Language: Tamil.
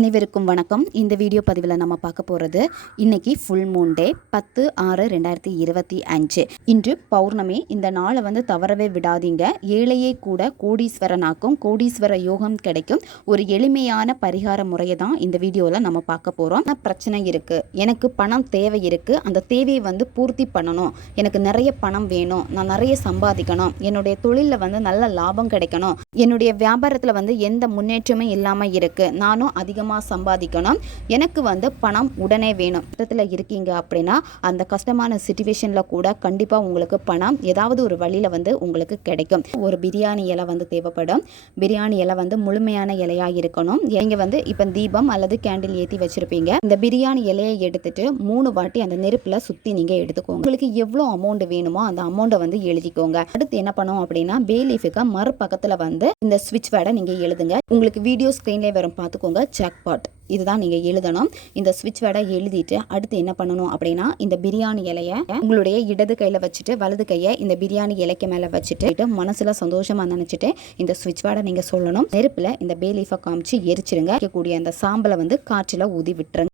அனைவருக்கும் வணக்கம். இந்த வீடியோ பதிவில் நம்ம பார்க்க போகிறது இன்னைக்கு ஃபுல் மூன் டே 10/6/2025. இன்று பௌர்ணமி. இந்த நாளை தவறவே விடாதீங்க. ஏழையே கூட கோடீஸ்வரனாக்கும், கோடீஸ்வர யோகம் கிடைக்கும். ஒரு எளிமையான பரிகார முறையை தான் இந்த வீடியோவில் நம்ம பார்க்க போகிறோம். பிரச்சனை இருக்குது, எனக்கு பணம் தேவை இருக்குது, அந்த தேவையை பூர்த்தி பண்ணணும், எனக்கு நிறைய பணம் வேணும், நான் நிறைய சம்பாதிக்கணும், என்னுடைய தொழிலில் நல்ல லாபம் கிடைக்கணும், என்னுடைய வியாபாரத்தில் எந்த முன்னேற்றமே இல்லாமல் இருக்குது, நானும் அதிகமாக சம்பாதிக்கணும், எனக்கு பணம் உடனே வேணும் இடத்துல இருக்கீங்க அப்படின்னா அந்த கஷ்டமான சிச்சுவேஷனில் கூட கண்டிப்பாக உங்களுக்கு பணம் ஏதாவது ஒரு வழியில் உங்களுக்கு கிடைக்கும். ஒரு பிரியாணி இலை தேவைப்படும். பிரியாணி இலை முழுமையான இலையாக இருக்கணும். நீங்கள் இப்போ தீபம் அல்லது கேண்டில் ஏற்றி வச்சுருப்பீங்க. இந்த பிரியாணி இலையை எடுத்துட்டு 3 வாட்டி அந்த நெருப்பில் சுற்றி நீங்கள் எடுத்துக்கோங்க. உங்களுக்கு எவ்வளோ அமௌண்ட் வேணுமோ அந்த அமௌண்ட்டை எழுதிக்கோங்க. அடுத்து என்ன பண்ணும் அப்படின்னா பே லீஃபுக்கு மறுபக்கத்தில் இந்த ஸ்விட்ச் வேர்டை நீங்கள் எழுதுங்க. உங்களுக்கு வீடியோ ஸ்க்ரீன்லேயே வரும், பார்த்துக்கோங்க. ஜாக்பாட் இதுதான் நீங்கள் எழுதணும். இந்த ஸ்விட்ச் வேர்டை எழுதிட்டு அடுத்து என்ன பண்ணணும் அப்படின்னா இந்த பிரியாணி இலையை உங்களுடைய இடது கையில் வச்சுட்டு வலது கையை இந்த பிரியாணி இலைக்கு மேலே வச்சுட்டு மனசில் சந்தோஷமாக நினச்சிட்டு இந்த ஸ்விட்ச் வேர்டை நீங்கள் சொல்லணும். நெருப்பில் இந்த பே லீஃபை காமிச்சு எரிச்சிருங்க. கூடிய அந்த சாம்பலை காற்றில் ஊதி விட்டுருங்க.